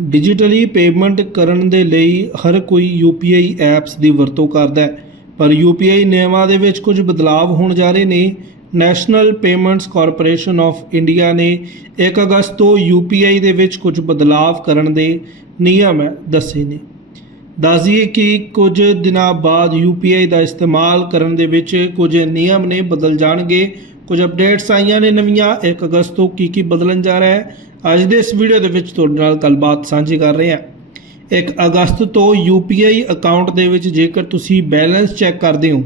Digitally payment ਕਰਨ ਦੇ ਲਈ ਹਰ ਕੋਈ UPI ਐਪਸ ਦੀ ਵਰਤੋਂ ਕਰਦਾ ਹੈ। ਪਰ UPI ਨਿਯਮਾਂ ਦੇ ਵਿੱਚ ਕੁਝ ਬਦਲਾਅ ਹੋਣ ਜਾ ਰਹੇ ਨੇ। National Payments Corporation of India ਨੇ 1 ਅਗਸਤ ਤੋਂ UPI ਦੇ ਵਿੱਚ ਕੁਝ ਬਦਲਾਅ ਕਰਨ ਦੇ ਨਿਯਮ ਦੱਸੇ ਨੇ। ਦੱਸ ਕਿ ਕੁਝ ਦਿਨਾਂ ਬਾਅਦ UPI ਦਾ ਇਸਤੇਮਾਲ ਕਰਨ ਦੇ ਵਿੱਚ ਕੁਝ ਨਿਯਮ ਨੇ ਬਦਲ ਜਾਣਗੇ। ਕੁਝ ਅਪਡੇਟਸ ਆਈਆਂ ਨੇ ਨਵੀਆਂ 1 ਅਗਸਤ ਤੋਂ ਕੀ ਕੀ ਬਦਲਣ ਜਾ ਰਿਹਾ ਹੈ, ਅੱਜ ਦੇ ਇਸ ਵੀਡੀਓ ਦੇ ਵਿੱਚ ਤੁਹਾਡੇ ਨਾਲ ਗੱਲਬਾਤ ਸਾਂਝੀ ਕਰ ਰਹੇ ਹਾਂ। 1 ਅਗਸਤ ਤੋਂ UPI ਅਕਾਊਂਟ ਦੇ ਵਿੱਚ ਜੇਕਰ ਤੁਸੀਂ ਬੈਲੈਂਸ ਚੈੱਕ ਕਰਦੇ ਹੋ,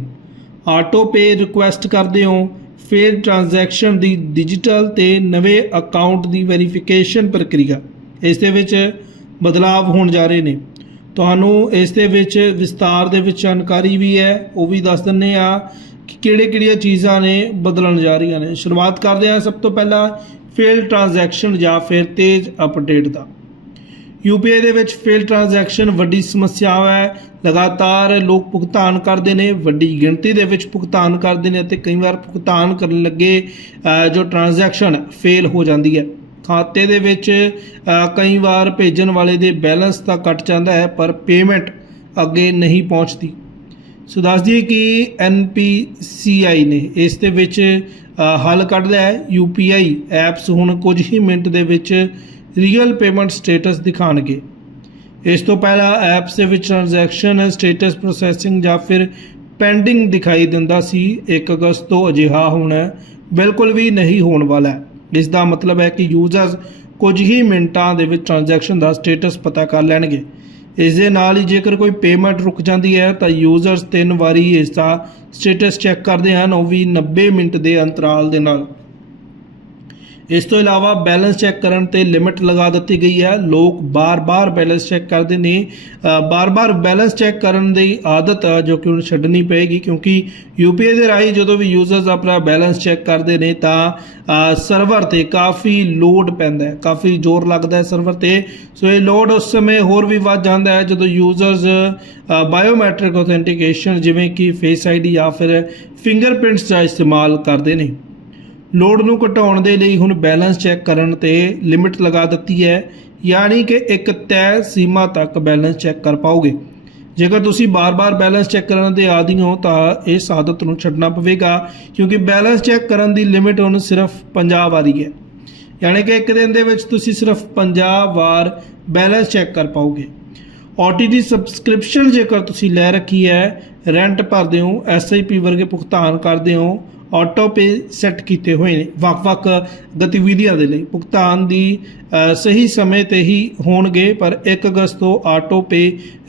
ਆਟੋ ਪੇ ਰਿਕੁਐਸਟ ਕਰਦੇ ਹੋ, ਫਿਰ ਟ੍ਰਾਂਜੈਕਸ਼ਨ ਦੀ ਡਿਜੀਟਲ ਤੇ ਨਵੇਂ ਅਕਾਊਂਟ ਦੀ ਵੈਰੀਫਿਕੇਸ਼ਨ ਪ੍ਰਕਿਰਿਆ, ਇਸ ਦੇ ਵਿੱਚ ਬਦਲਾਵ ਹੋਣ ਜਾ ਰਹੇ ਨੇ। ਤੁਹਾਨੂੰ ਇਸ ਦੇ ਵਿੱਚ ਵਿਸਤਾਰ ਦੇ ਵਿੱਚ ਜਾਣਕਾਰੀ ਵੀ ਹੈ, ਉਹ ਵੀ ਦੱਸ ਦਿੰਨੇ ਆ ਕਿਹੜੇ ਕਿਹੜੀਆਂ ਚੀਜ਼ਾਂ ਨੇ ਬਦਲਣ ਜਾ ਰਹੀਆਂ ਨੇ? ਸ਼ੁਰੂਆਤ ਕਰਦੇ ਹਾਂ ਸਭ ਤੋਂ ਪਹਿਲਾਂ ਫੇਲ ਟ੍ਰਾਂਜੈਕਸ਼ਨ ਜਾਂ ਫਿਰ ਤੇਜ਼ ਅਪਡੇਟ ਦਾ। UPI ਦੇ ਵਿੱਚ ਫੇਲ ਟ੍ਰਾਂਜੈਕਸ਼ਨ ਵੱਡੀ ਸਮੱਸਿਆ ਹੈ, ਲਗਾਤਾਰ ਲੋਕ ਭੁਗਤਾਨ ਕਰਦੇ ਨੇ, ਵੱਡੀ ਗਿਣਤੀ ਦੇ ਵਿੱਚ ਭੁਗਤਾਨ ਕਰਦੇ ਨੇ ਅਤੇ ਕਈ ਵਾਰ ਭੁਗਤਾਨ ਕਰਨ ਲੱਗੇ ਜੋ ਟ੍ਰਾਂਜੈਕਸ਼ਨ ਫੇਲ ਹੋ ਜਾਂਦੀ ਹੈ। ਖਾਤੇ ਦੇ ਵਿੱਚ ਕਈ ਵਾਰ ਭੇਜਣ ਵਾਲੇ ਦੇ ਬੈਲੈਂਸ ਤਾਂ ਕੱਟ ਜਾਂਦਾ ਹੈ, ਪਰ ਪੇਮੈਂਟ ਅੱਗੇ ਨਹੀਂ ਪਹੁੰਚਦੀ। ਸੋ ਦੱਸ ਦਈਏ ਕਿ NPCI ਨੇ ਇਸ ਦੇ ਵਿੱਚ ਅ, ਹੱਲ ਕੱਢਦਾ ਹੈ। UPI ਐਪਸ ਹੁਣ ਕੁਝ ਹੀ ਮਿੰਟ ਦੇ ਵਿੱਚ ਰੀਅਲ ਪੇਮੈਂਟ ਸਟੇਟਸ ਦਿਖਾਣਗੇ। ਇਸ ਤੋਂ ਪਹਿਲਾਂ ਐਪਸ ਦੇ ਵਿੱਚ ਟ੍ਰਾਂਜੈਕਸ਼ਨ ਸਟੇਟਸ ਪ੍ਰੋਸੈਸਿੰਗ ਜਾਂ ਫਿਰ ਪੈਂਡਿੰਗ ਦਿਖਾਈ ਦਿੰਦਾ ਸੀ। 1 ਅਗਸਤ ਤੋਂ ਅਜਿਹਾ ਹੋਣਾ ਬਿਲਕੁਲ ਵੀ ਨਹੀਂ ਹੋਣ ਵਾਲਾ ਹੈ। ਇਸ ਦਾ ਮਤਲਬ ਹੈ ਕਿ ਯੂਜ਼ਰਸ ਕੁਝ ਹੀ ਮਿੰਟਾਂ ਦੇ ਵਿੱਚ ਟ੍ਰਾਂਜੈਕਸ਼ਨ ਦਾ ਸਟੇਟਸ ਪਤਾ ਕਰ ਲੈਣਗੇ। ਇਸ ਦੇ ਨਾਲ ਹੀ ਜੇਕਰ ਕੋਈ ਪੇਮੈਂਟ ਰੁਕ ਜਾਂਦੀ ਹੈ, ਤਾਂ ਯੂਜ਼ਰਸ ਤਿੰਨ ਵਾਰੀ ਇਸ ਦਾ ਸਟੇਟਸ ਚੈੱਕ ਕਰਦੇ ਹਨ, ਉਹ ਵੀ 90 ਮਿੰਟ ਦੇ ਅੰਤਰਾਲ ਦੇ ਨਾਲ। ਇਸ ਤੋਂ ਇਲਾਵਾ ਬੈਲੈਂਸ ਚੈੱਕ ਕਰਨ ਤੇ ਲਿਮਿਟ ਲਗਾ ਦਿੱਤੀ ਗਈ ਹੈ। ਲੋਕ ਬਾਰ-ਬਾਰ ਬੈਲੈਂਸ ਚੈੱਕ ਕਰਦੇ ਨੇ। ਬਾਰ-ਬਾਰ ਬੈਲੈਂਸ ਚੈੱਕ ਕਰਨ ਦੀ ਆਦਤ ਜੋ ਕਿ ਹੁਣ ਛੱਡਣੀ ਪਏਗੀ, ਕਿਉਂਕਿ UPI ਦੇ ਰਾਹੀਂ ਜਦੋਂ ਵੀ ਯੂਜ਼ਰਸ ਆਪਣਾ ਬੈਲੈਂਸ ਚੈੱਕ ਕਰਦੇ ਨੇ ਤਾਂ ਸਰਵਰ ਤੇ ਕਾਫੀ ਲੋਡ ਪੈਂਦਾ ਹੈ। ਕਾਫੀ ਜ਼ੋਰ ਲੱਗਦਾ ਹੈ ਸਰਵਰ ਤੇ। ਸੋ ਇਹ ਲੋਡ ਉਸ ਸਮੇਂ ਹੋਰ ਵੀ ਵੱਧ ਜਾਂਦਾ ਹੈ ਜਦੋਂ ਯੂਜ਼ਰਸ ਬਾਇਓਮੈਟ੍ਰਿਕ ਆਥੈਂਟੀਕੇਸ਼ਨ ਜਿਵੇਂ ਕਿ ਫੇਸ ਆਈਡੀ ਜਾਂ ਫਿਰ ਫਿੰਗਰਪ੍ਰਿੰਟਸ ਦਾ ਇਸਤੇਮਾਲ ਕਰਦੇ ਨੇ। ਲੋਡ ਨੂੰ ਘਟਾਉਣ ਦੇ ਲਈ ਹੁਣ ਬੈਲੈਂਸ ਚੈੱਕ ਕਰਨ ਤੇ ਲਿਮਿਟ ਲਗਾ ਦਿੱਤੀ ਹੈ, ਯਾਨੀ ਕਿ ਇੱਕ ਤੈਅ ਸੀਮਾ ਤੱਕ ਬੈਲੈਂਸ ਚੈੱਕ ਕਰ ਪਾਓਗੇ। ਜੇਕਰ ਤੁਸੀਂ ਬਾਰ-ਬਾਰ ਬੈਲੈਂਸ ਚੈੱਕ ਕਰਨ ਦੇ ਆਦੀ ਹੋ, ਤਾਂ ਇਸ ਆਦਤ ਨੂੰ ਛੱਡਣਾ ਪਵੇਗਾ, ਕਿਉਂਕਿ ਬੈਲੈਂਸ ਚੈੱਕ ਕਰਨ ਦੀ ਲਿਮਿਟ ਹੁਣ ਸਿਰਫ 50 ਵਾਰੀ ਹੈ। ਯਾਨੀ ਕਿ ਇੱਕ ਦਿਨ ਦੇ ਵਿੱਚ ਤੁਸੀਂ ਸਿਰਫ 50 ਵਾਰ ਬੈਲੈਂਸ ਚੈੱਕ ਕਰ ਪਾਓਗੇ। OTT ਸਬਸਕ੍ਰਿਪਸ਼ਨ ਜੇਕਰ ਤੁਸੀਂ ਲੈ ਰੱਖੀ ਹੈ, ਰੈਂਟ ਭਰਦੇ ਹੋ SIP ਵਰਗੇ ਭੁਗਤਾਨ ਕਰਦੇ ਹੋ ਆਟੋ ਪੇ ਸੈੱਟ ਕੀਤੇ ਹੋਏ ਨੇ। ਵੱਖ-ਵੱਖ ਗਤੀਵਿਧੀਆਂ ਦੇ ਲਈ ਭੁਗਤਾਨ ਦੀ ਸਹੀ ਸਮੇਂ ਤੇ ਹੀ ਹੋਣਗੇ, ਪਰ 1 ਅਗਸਤ ਤੋਂ ਆਟੋ ਪੇ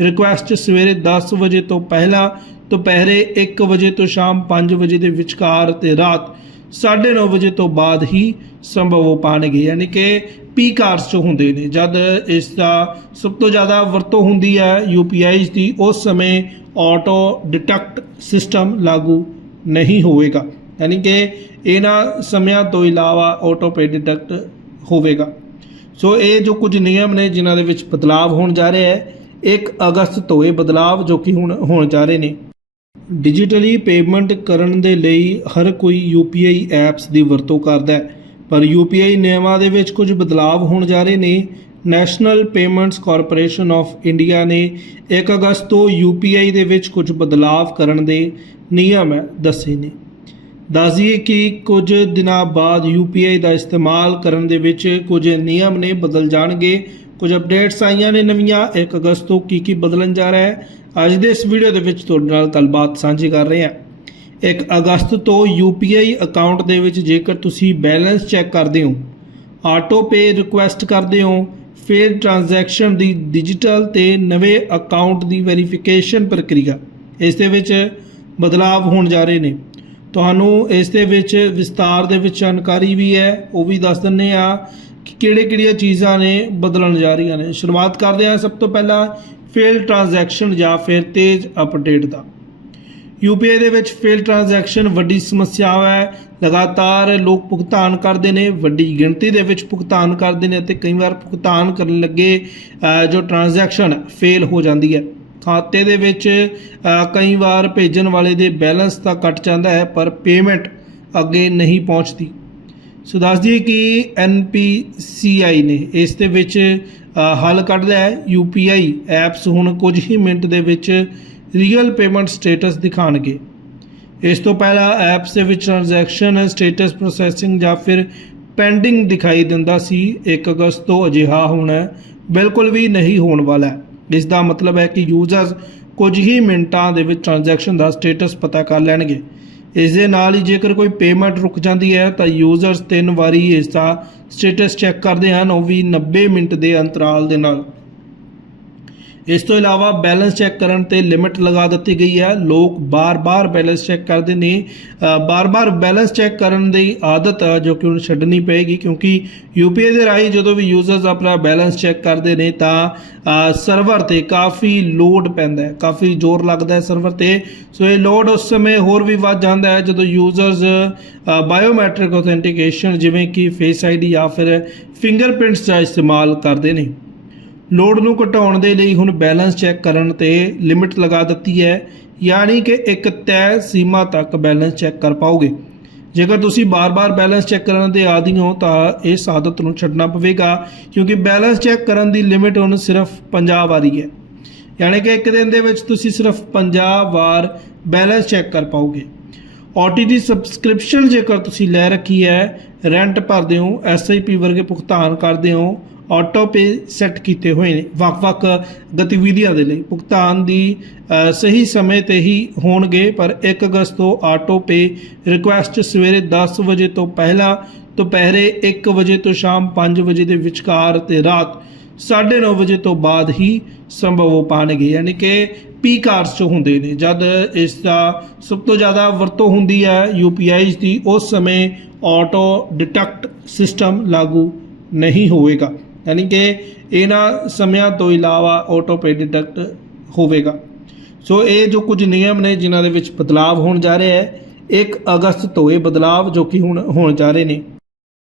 ਰਿਕੁਐਸਟ ਸਵੇਰੇ 10 ਵਜੇ ਤੋਂ ਪਹਿਲਾਂ, ਦੁਪਹਿਰੇ 1 ਵਜੇ ਤੋਂ ਸ਼ਾਮ 5 ਵਜੇ ਦੇ ਵਿਚਕਾਰ ਤੇ ਰਾਤ 9:30 ਵਜੇ ਤੋਂ ਬਾਅਦ ਹੀ ਸੰਭਵ ਹੋ ਪਾਣਗੇ। ਯਾਨੀ ਕਿ ਪੀਕ ਆਵਰਸ 'ਚ ਹੁੰਦੇ ਨੇ। ਜਦ ਇਸ ਦਾ ਸਭ ਤੋਂ ਜ਼ਿਆਦਾ ਵਰਤੋਂ ਹੁੰਦੀ ਹੈ UPIs ਦੀ, ਉਸ ਸਮੇਂ ਆਟੋ ਡਿਟੈਕਟ ਸਿਸਟਮ ਲਾਗੂ ਨਹੀਂ ਹੋਵੇਗਾ। ਯਾਨੀ ਕਿ ਇਹਨਾਂ ਸਮਿਆਂ ਤੋਂ ਇਲਾਵਾ ਆਟੋਪੇ ਪੇ ਹੋਵੇਗਾ। ਸੋ ਇਹ ਜੋ ਕੁਝ ਨਿਯਮ ਨੇ ਜਿਨ੍ਹਾਂ ਦੇ ਵਿੱਚ ਬਦਲਾਅ ਹੋਣ ਜਾ ਰਿਹਾ ਹੈ 1 ਅਗਸਤ ਤੋਂ ਇਹ ਬਦਲਾਅ ਜੋ ਕਿ ਹੁਣ ਹੋਣ ਜਾ ਰਹੇ ਨੇ। ਡਿਜੀਟਲੀ ਪੇਮੈਂਟ ਕਰਨ ਦੇ ਲਈ ਹਰ ਕੋਈ UPI ਐਪਸ ਦੀ ਵਰਤੋਂ ਕਰਦਾ ਹੈ, ਪਰ UPI ਨਿਯਮਾਂ ਦੇ ਵਿੱਚ ਕੁਝ ਬਦਲਾਅ ਹੋਣ ਜਾ ਰਹੇ ਨੇ। National Payments Corporation of India ਨੇ 1 ਅਗਸਤ ਤੋਂ UPI ਦੇ ਵਿੱਚ ਕੁਝ ਬਦਲਾਅ ਕਰਨ ਦੇ ਨਿਯਮ ਦੱਸੇ ਨੇ। ਦੱਸ ਦਈਏ ਕਿ ਕੁਝ ਦਿਨਾਂ ਬਾਅਦ UPI ਦਾ ਇਸਤੇਮਾਲ ਕਰਨ ਦੇ ਵਿੱਚ ਕੁਝ ਨਿਯਮ ਨੇ ਬਦਲ ਜਾਣਗੇ। ਕੁਝ ਅਪਡੇਟਸ ਆਈਆਂ ਨੇ ਨਵੀਆਂ। 1 ਅਗਸਤ ਤੋਂ ਕੀ ਕੀ ਬਦਲਣ ਜਾ ਰਿਹਾ ਹੈ, ਅੱਜ ਦੇ ਇਸ ਵੀਡੀਓ ਦੇ ਵਿੱਚ ਤੁਹਾਡੇ ਨਾਲ ਗੱਲਬਾਤ ਸਾਂਝੀ ਕਰ ਰਹੇ ਹਾਂ। 1 ਅਗਸਤ ਤੋਂ UPI ਅਕਾਊਂਟ ਦੇ ਵਿੱਚ ਜੇਕਰ ਤੁਸੀਂ ਬੈਲੈਂਸ ਚੈੱਕ ਕਰਦੇ ਹੋ, ਆਟੋ ਪੇ ਰਿਕੁਐਸਟ ਕਰਦੇ ਹੋ, ਫਿਰ ਟ੍ਰਾਂਜੈਕਸ਼ਨ ਦੀ ਡਿਜੀਟਲ ਤੇ ਨਵੇਂ ਅਕਾਊਂਟ ਦੀ ਵੈਰੀਫਿਕੇਸ਼ਨ ਪ੍ਰਕਿਰਿਆ, ਇਸ ਦੇ ਵਿੱਚ ਬਦਲਾਅ ਹੋਣ ਜਾ ਰਹੇ ਨੇ। ਤੁਹਾਨੂੰ ਇਸ ਦੇ ਵਿੱਚ ਵਿਸਤਾਰ ਦੇ ਵਿੱਚ ਜਾਣਕਾਰੀ ਵੀ ਹੈ, ਉਹ ਵੀ ਦੱਸ ਦਿੰਨੇ ਆ ਕਿ ਕਿਹੜੇ ਕਿਹੜੀਆਂ ਚੀਜ਼ਾਂ ਨੇ ਬਦਲਣ ਜਾ ਰਹੀਆਂ ਨੇ। ਸ਼ੁਰੂਆਤ ਕਰਦੇ ਹਾਂ ਸਭ ਤੋਂ ਪਹਿਲਾਂ ਫੇਲ ਟ੍ਰਾਂਜੈਕਸ਼ਨ ਜਾਂ ਫਿਰ ਤੇਜ਼ ਅਪਡੇਟ ਦਾ। UPI ਦੇ ਵਿੱਚ ਫੇਲ ਟ੍ਰਾਂਜੈਕਸ਼ਨ ਵੱਡੀ ਸਮੱਸਿਆ ਹੈ, ਲਗਾਤਾਰ ਲੋਕ ਭੁਗਤਾਨ ਕਰਦੇ ਨੇ, ਵੱਡੀ ਗਿਣਤੀ ਦੇ ਵਿੱਚ ਭੁਗਤਾਨ ਕਰਦੇ ਨੇ ਅਤੇ ਕਈ ਵਾਰ ਭੁਗਤਾਨ ਕਰਨ ਲੱਗੇ ਜੋ ਟ੍ਰਾਂਜੈਕਸ਼ਨ ਫੇਲ ਹੋ ਜਾਂਦੀ ਹੈ। ਖਾਤੇ ਦੇ ਵਿੱਚ ਕਈ ਵਾਰ ਭੇਜਣ ਵਾਲੇ ਦੇ ਬੈਲੈਂਸ ਤਾਂ ਕੱਟ ਜਾਂਦਾ ਹੈ, ਪਰ ਪੇਮੈਂਟ ਅੱਗੇ ਨਹੀਂ ਪਹੁੰਚਦੀ। ਸੋ ਦੱਸ ਦਈਏ ਕਿ NPCI ਨੇ ਇਸ ਦੇ ਵਿੱਚ ਹੱਲ ਕੱਢਦਾ ਹੈ। UPI ਐਪਸ ਹੁਣ ਕੁਝ ਹੀ ਮਿੰਟ ਦੇ ਵਿੱਚ ਰੀਅਲ ਪੇਮੈਂਟ ਸਟੇਟਸ ਦਿਖਾਣਗੇ। ਇਸ ਤੋਂ ਪਹਿਲਾਂ ਐਪਸ ਦੇ ਵਿੱਚ ਟ੍ਰਾਂਜੈਕਸ਼ਨ, ਸਟੇਟਸ ਪ੍ਰੋਸੈਸਿੰਗ ਜਾਂ ਫਿਰ ਪੈਂਡਿੰਗ ਦਿਖਾਈ ਦਿੰਦਾ ਸੀ। 1 ਅਗਸਤ ਤੋਂ ਅਜਿਹਾ ਹੋਣਾ ਬਿਲਕੁਲ ਵੀ ਨਹੀਂ ਹੋਣ ਵਾਲਾ ਹੈ। ਇਸ ਦਾ ਮਤਲਬ ਹੈ ਕਿ ਯੂਜ਼ਰਸ ਕੁਝ ਹੀ ਮਿੰਟਾਂ ਦੇ ਵਿੱਚ ਟ੍ਰਾਂਜੈਕਸ਼ਨ ਦਾ ਸਟੇਟਸ ਪਤਾ ਕਰ ਲੈਣਗੇ। ਇਸ ਦੇ ਨਾਲ ਹੀ ਜੇਕਰ ਕੋਈ ਪੇਮੈਂਟ ਰੁਕ ਜਾਂਦੀ ਹੈ, ਤਾਂ ਯੂਜ਼ਰਸ ਤਿੰਨ ਵਾਰੀ ਇਸ ਦਾ ਸਟੇਟਸ ਚੈੱਕ ਕਰਦੇ ਹਨ, ਉਹ ਵੀ 90 ਮਿੰਟ ਦੇ ਅੰਤਰਾਲ ਦੇ ਨਾਲ। ਇਸ ਤੋਂ ਇਲਾਵਾ ਬੈਲੈਂਸ ਚੈੱਕ ਕਰਨ ਤੇ ਲਿਮਿਟ ਲਗਾ ਦਿੱਤੀ ਗਈ ਹੈ। ਲੋਕ ਬਾਰ-ਬਾਰ ਬੈਲੈਂਸ ਚੈੱਕ ਕਰਦੇ ਨੇ। ਅ, ਬਾਰ-ਬਾਰ ਬੈਲੈਂਸ ਚੈੱਕ ਕਰਨ ਦੀ ਆਦਤ ਆ ਜੋ ਕਿ ਉਹਨੂੰ ਛੱਡਣੀ ਪਏਗੀ ਕਿਉਂਕਿ UPI ਦੇ ਰਾਹੀਂ ਜਦੋਂ ਵੀ ਯੂਜ਼ਰਸ ਆਪਣਾ ਬੈਲੈਂਸ ਚੈੱਕ ਕਰਦੇ ਨੇ ਤਾਂ ਸਰਵਰ ਤੇ ਕਾਫੀ ਲੋਡ ਪੈਂਦਾ ਹੈ। ਕਾਫੀ ਜ਼ੋਰ ਲੱਗਦਾ ਹੈ ਸਰਵਰ ਤੇ। ਸੋ ਇਹ ਲੋਡ ਉਸ ਸਮੇਂ ਹੋਰ ਵੀ ਵੱਧ ਜਾਂਦਾ ਹੈ ਜਦੋਂ ਯੂਜ਼ਰਸ ਬਾਇਓਮੈਟ੍ਰਿਕ ਆਥੈਂਟੀਕੇਸ਼ਨ ਜਿਵੇਂ ਕਿ ਫੇਸ ਆਈਡੀ ਜਾਂ ਫਿਰ ਫਿੰਗਰਪ੍ਰਿੰਟਸ ਦਾ ਇਸਤੇਮਾਲ ਕਰਦੇ ਨੇ। ਲੋਡ ਨੂੰ ਘਟਾਉਣ ਦੇ ਲਈ ਹੁਣ ਬੈਲੈਂਸ ਚੈੱਕ ਕਰਨ ਤੇ ਲਿਮਿਟ ਲਗਾ ਦਿੱਤੀ ਹੈ, ਯਾਨੀ ਕਿ ਇੱਕ ਤੈਅ ਸੀਮਾ ਤੱਕ ਬੈਲੈਂਸ ਚੈੱਕ ਕਰ ਪਾਓਗੇ। ਜੇਕਰ ਤੁਸੀਂ ਬਾਰ-ਬਾਰ ਬੈਲੈਂਸ ਚੈੱਕ ਕਰਨ ਦੇ ਆਦੀ ਹੋ, ਤਾਂ ਇਸ ਆਦਤ ਨੂੰ ਛੱਡਣਾ ਪਵੇਗਾ, ਕਿਉਂਕਿ ਬੈਲੈਂਸ ਚੈੱਕ ਕਰਨ ਦੀ ਲਿਮਿਟ ਹੁਣ ਸਿਰਫ 50 ਵਾਰੀ ਹੈ। ਯਾਨੀ ਕਿ ਇੱਕ ਦਿਨ ਦੇ ਵਿੱਚ ਤੁਸੀਂ ਸਿਰਫ 50 ਵਾਰ ਬੈਲੈਂਸ ਚੈੱਕ ਕਰ ਪਾਓਗੇ। OT ਦੀ ਸਬਸਕ੍ਰਿਪਸ਼ਨ ਜੇਕਰ ਤੁਸੀਂ ਲੈ ਰੱਖੀ ਹੈ, ਰੈਂਟ ਭਰਦੇ ਹੋ SIP ਵਰਗੇ ਭੁਗਤਾਨ ਕਰਦੇ ਹੋ ਆਟੋ ਪੇ ਸੈੱਟ ਕੀਤੇ ਹੋਏ ਨੇ। ਵੱਖ-ਵੱਖ ਗਤੀਵਿਧੀਆਂ ਦੇ ਲਈ ਭੁਗਤਾਨ ਦੀ ਸਹੀ ਸਮੇਂ ਤੇ ਹੀ ਹੋਣਗੇ, ਪਰ 1 ਅਗਸਤ ਤੋਂ ਆਟੋ ਪੇ ਰਿਕੁਐਸਟ ਸਵੇਰੇ 10 ਵਜੇ ਤੋਂ ਪਹਿਲਾਂ, ਦੁਪਹਿਰੇ 1 ਵਜੇ ਤੋਂ ਸ਼ਾਮ 5 ਵਜੇ ਦੇ ਵਿਚਕਾਰ ਤੇ ਰਾਤ 9:30 ਵਜੇ ਤੋਂ ਬਾਅਦ ਹੀ ਸੰਭਵ ਹੋ ਪਾਣਗੇ। ਯਾਨੀ ਕਿ ਪੀ ਕਾਰਸ 'ਚ ਹੁੰਦੇ ਨੇ। ਜਦ ਇਸ ਦਾ ਸਭ ਤੋਂ ਜ਼ਿਆਦਾ ਵਰਤੋਂ ਹੁੰਦੀ ਹੈ UPIs ਦੀ, ਉਸ ਸਮੇਂ ਆਟੋ ਡਿਟੈਕਟ ਸਿਸਟਮ ਲਾਗੂ ਨਹੀਂ ਹੋਵੇਗਾ। ਯਾਨੀ ਕਿ ਇਹਨਾਂ ਸਮਿਆਂ ਤੋਂ ਇਲਾਵਾ ਆਟੋਪੇ ਡਿਡਕਟ ਹੋਵੇਗਾ। ਸੋ ਇਹ ਜੋ ਕੁਝ ਨਿਯਮ ਨੇ ਜਿਨ੍ਹਾਂ ਦੇ ਵਿੱਚ ਬਦਲਾਅ ਹੋਣ ਜਾ ਰਿਹਾ ਹੈ 1 ਅਗਸਤ ਤੋਂ ਇਹ ਬਦਲਾਅ ਜੋ ਕਿ ਹੁਣ ਹੋਣ ਜਾ ਰਹੇ ਨੇ।